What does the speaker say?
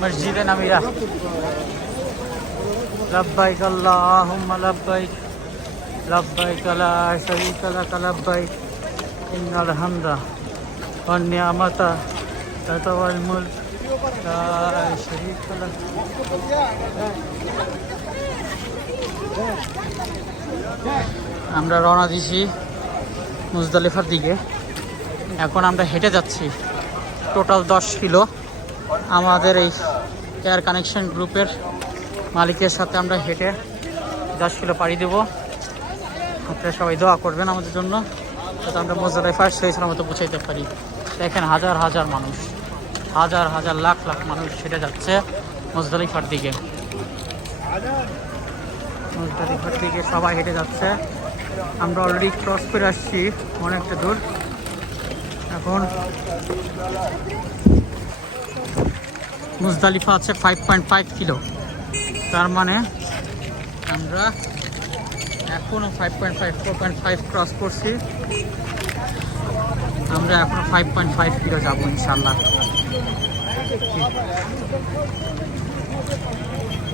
মসজিদে নামিরা। লব্বাইক আল্লাহুম্মা লব্বাইক লব্বাইক লা শারীকা লাক লব্বাইক ইন্নাল হামদা ওয়ান নি'মাতা লাক ওয়াল মুলক লা শারীকা লাক। আমরা রওনা দিছি মুজদালিফার দিকে। এখন আমরা হেঁটে যাচ্ছি টোটাল 10 কিলো। আমাদের এই এয়ার কানেকশন গ্রুপের মালিকের সাথে আমরা হেঁটে 10 কিলো পাড়ি দেবো। আপনারা সবাই দোয়া করবেন আমাদের জন্য, যাতে আমরা মুজদালিফার সেই সালামতে পৌঁছাইতে পারি। দেখেন হাজার হাজার মানুষ, হাজার হাজার লাখ লাখ মানুষ হেঁটে যাচ্ছে মুজদালিফার দিকে। মুজদালিফার দিকে সবাই হেঁটে যাচ্ছে। আমরা অলরেডি ক্রস করে আসছি অনেকটা দূর। এখন মুজদালিফা আছে 5.5 কিলো, তার মানে আমরা এখনও 4.5 ক্রস করছি। আমরা এখনও 5.5 কিলো যাবো ইনশাল্লাহ।